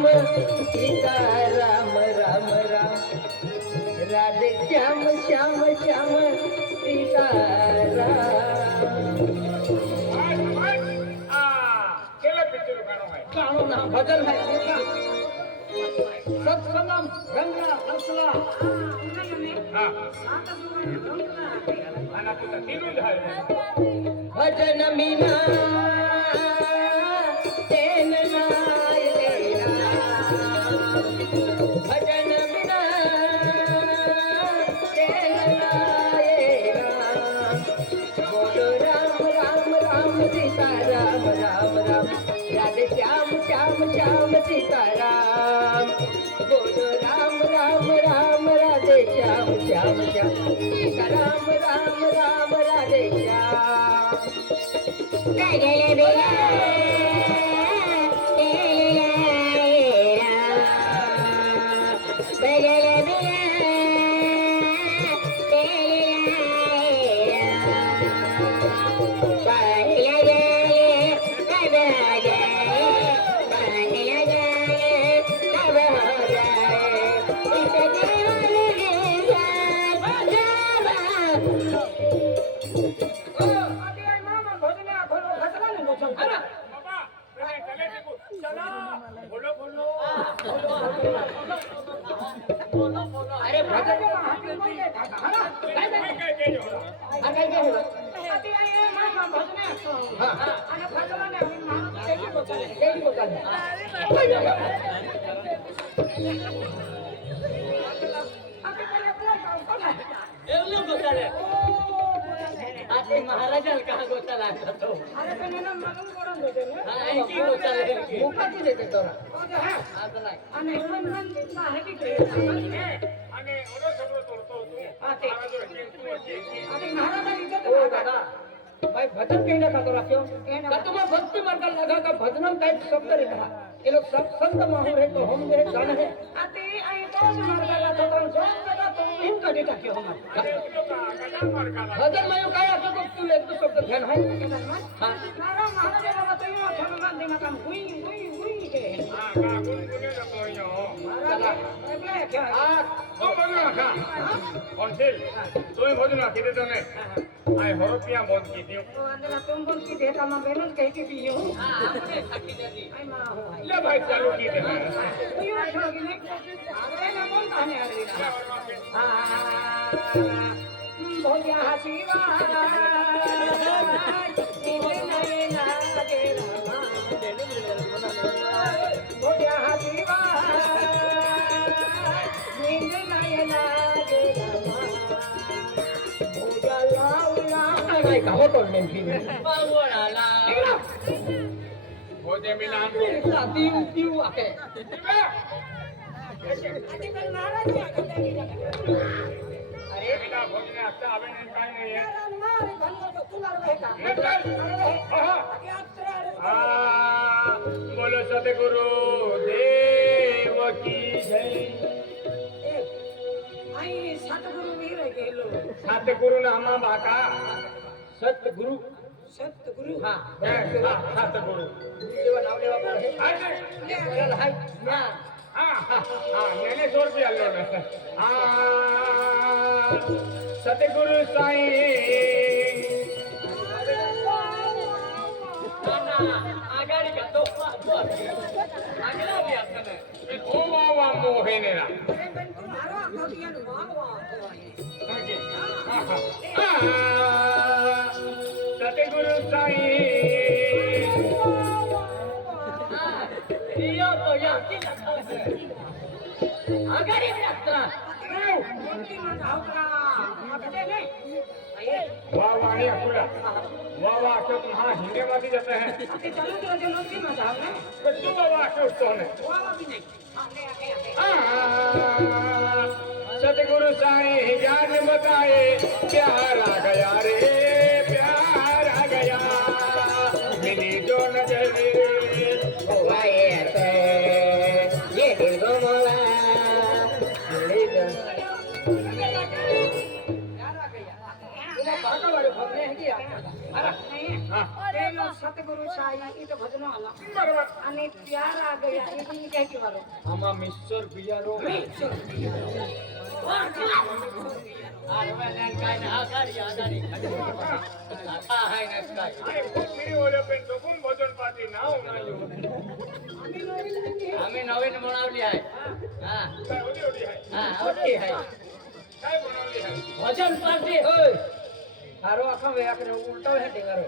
श्याम सीता राम राम राम राधे श्याम श्याम श्याम सीता राम गाणं ना भजन है सत्संगम गंगा असला भजन मीना तेन नाय तेरा भजन मीना तेन नाय राम बोलो राम राम राम सीता राम राम राम राधे श्याम श्याम श्याम सीता राम बोलो राम राम राम राधे श्याम श्याम श्याम सीता राम राम राम राधे श्याम जय अरे भजन महाराजा कहा गोचाला तो देते तोरा भाई भजन कहने का तो रखियो तुम्हें भक्ति मार्ग लगा का भजनम का एक शब्द रहा ये लोग सब संत माहौल है तो हम है जान है आते आई तो मार्ग लगा तो जो लगा तो इनका डेटा क्यों हम भजन में काय असं तो तू एक तो शब्द ध्यान है हां मारा महाराज लगा तो यो हनुमान देना काम हुई हुई हुई के हां का गुनगुने तो यो चला એટલે क्या ओ भजन का कौन से तू भजन किते तो ने आय होरपिया बोल की दियो तो अंदर तुम बोल की देता मैं बेलन कह के पियो हां आपने खाती दे आई मां हो ले भाई चालू की दे यो छोगी ने अरे ना बोल ताने अरे हां भोजा शिवा इने नैना के रामा भोजा शिवा इने नैना के रामा नहीं कहो तो नहीं बावड़ा ला वो जे मिलान को तीन क्यों आके आजकल महाराज अरे बिना भोजने आता आवे नहीं काई नहीं है मारे भंगो तो तुलार रहेगा हां बोलो सतगुरु देव की जय आई सतगुरु वीर गेलो सतगुरु नाम बाका सतगुरु सतगुरु हां सतगुरु देवा नाम लेवा पड़े है चल हाय ना हां मैंने 100 रुपया लो हां सतगुरु साईं ना आगाड़ी का तो अगला भी आता है ओ वाह मोहिनेरा तुम्हारा भगियन वाह सतगुरु साईं यो तो याकी आगाड़ी में आता वाह वाह नहीं अकुला वाह वाह अशोक हाँ हिंदी में भी जाते हैं चलो तो जो नौकरी में जाओ ना तो वाह वाह अशोक तो है वाह वाह भी नहीं सतगुरु साईं ज्ञान बताए प्यार आ गया रे प्यार आ गया मिली जो नजर हुआ ये दिल को मोला मिली जो यार आ गया बाका वाले फसले हैं क्या પેલો સતગુરુ સાઈ ઈ તો ભજનો આલા બરાબર અને પ્યારા ગયા ઈ કઈ કહેવાનો આમાં મિક્સર પિયારો आम्ही नवीन बनवली आहे हा काय बनवली आहे भजन पार्टी તારો આખા વેકને ઉલટો હે ટેંગારો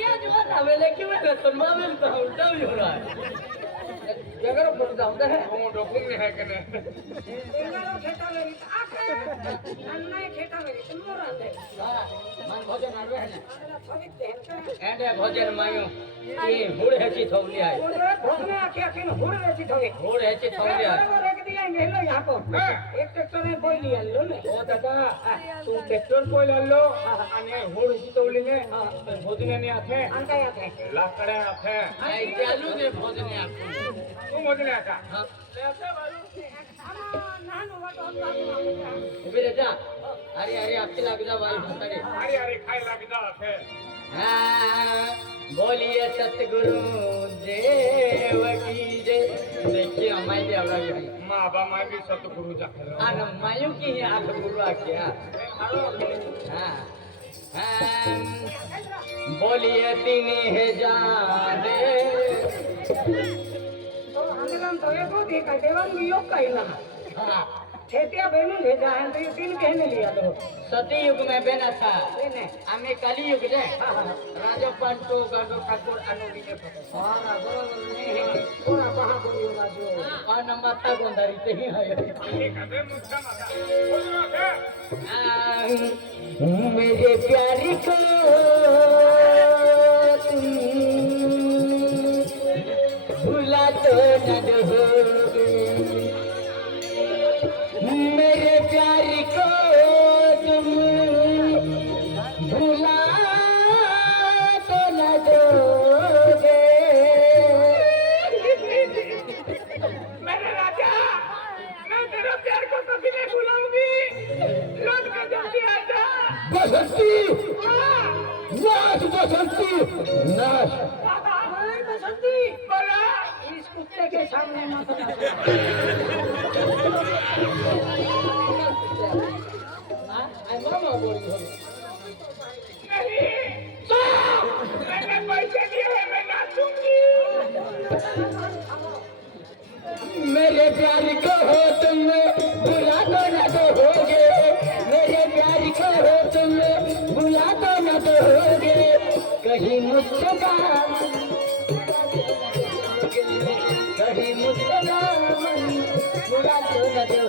या जीवन हवेले किंवा करतो मावेल तो उलटावी होणार જગરો પર જાઉં હે હું ડોકું ને હે કે ને ટેંગારો ખેટા વેરી આખે નન્નાય ખેટા વેરી તમોરા દે मन भजन आवे है ना થોડી તેન एंडे भजन मायो ये हुड़ हेची थवली आहे ઓરે ભોગને આખે આખે હોર વેચી થવે हुड़ हेची थवली आहे બરાબર એક દી આઈ મેલો યહાં પર એક ટ્રેક્ટર ને બોઈ લી આલ્યો ને ओ दादा तू ट्रॅक्टर कोयल आलो आणि होड जितवलीने भोजनाने आथे અંકાય આખે लाकडे आथे आई चालू दे भजन आपण तू भोजने आका हां આમાં નાનો વાટો હતા उभी रे जा अरे अरे आपकी लाग जा भाई भतारे अरे अरे खाय लागदा आथे हाँ, बोलिए सतगुरु देव की जय देखिए हमारी आवाज आई मा बा मा भी सतगुरु जाखलो आणि मायू की ही आठ गुरु आखे हाँ हाँ बोलिए तीनी है जाने તો આંગલામ તો એ બોધી કા દેવાંગ योग કઈલા हाँ, ખેતિયા બેનું ले जाए तो ये तीन कहने लिया लो सती युग में बेना था તેને आम्ही कली युग जे राजा पंटो गाडो ठाकुर अनुबी ने સારા બરોબર ને કોના પહા બોલ્યો બાજુ और माता गोंधारी ते ही है ठीक आहे मुद्दा माझा बोलू नका मेरे प्यारी को तुम भुला तो न दोगे मेरे प्यारी को तुम भुला तो न दोगे मेरे राजा मैं तेरा प्यार को कभी नहीं भूलूंगी लौट के जल्दी आ जा बसंती नाच बसंती नाच हाय बसंती बोला इस कुत्ते के सामने मत मामा बोली हो नहीं मैंने पैसे दिए हैं मैं नाचूंगी मेरे प्यार को हो तुम बुला तो न दोगे मेरे प्यार को हो तुम बुला तो न दोगे कहीं मुझसे कहीं मुझसे बुला तो न दोगे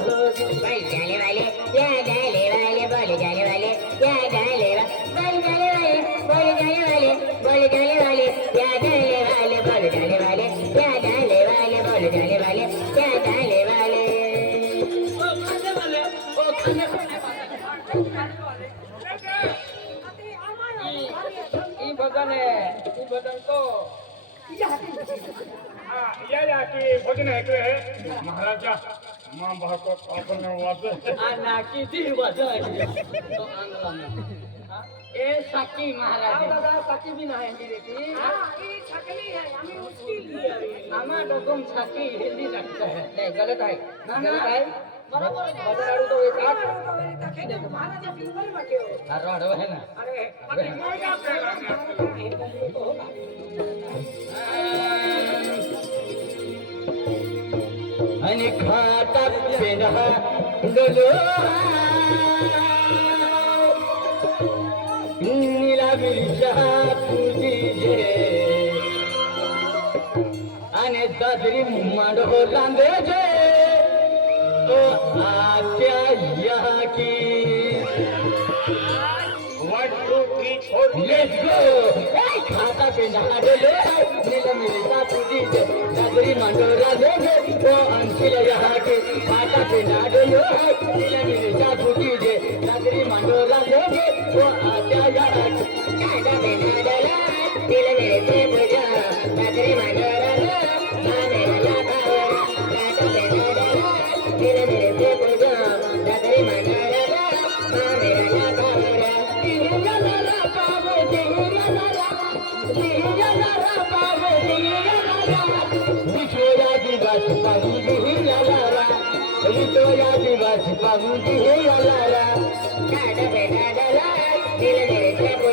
बोल जाने वाले या डाले वाले बोल जाने वाले या डाले बोल जाने वाले बोल जाने वाले बोल जाने वाले या डाले वाले बोल जाने वाले या डाले वाले बोल जाने वाले या डाले वाले ओ खाने वाले ओ खाने ई बदन तो या की भोजन है के महाराजा मां बहको अपन वाज आना किती वाजायची तो आंगला ए साकी महाराज दादा साकी भी नाही रे ती हां ई छकली है आम्ही उसकी लिए आमा डोकम साकी हिंदी लगता है नहीं गलत है गलत है बरोबर आहे. बदलाडू तो एक आठ खेते महाराजा फिल्म में के हा रॉड है ना अरे आणि खाता पिना डोलो नीला मिरच्या पूजीजे आणि दादरी मांडो लांदे जे ओ आत्या यहाँ की 1 2 3 4 लेट्स गो खाता पिना डोलो नीला मिरच्या पूजीजे दादरी मांडो लांदे जे ओ अंशिल यहाँ की खाता पिना डोलो नीला मिरच्या पूजीजे दादरी मांडो लांदे जे ओ आत्या यहाँ की काका बेनाडला दिल मेरे पूजा दादरी मंडला माने लगा काका बेनाडला दिल मेरे पूजा दादरी मंडला माने लगा ला ला ला लाला विश्वया दिवस पाहुजी लाला विश्वया दिवस पाहुजी लाला नाड बेटा डला दिल मेरे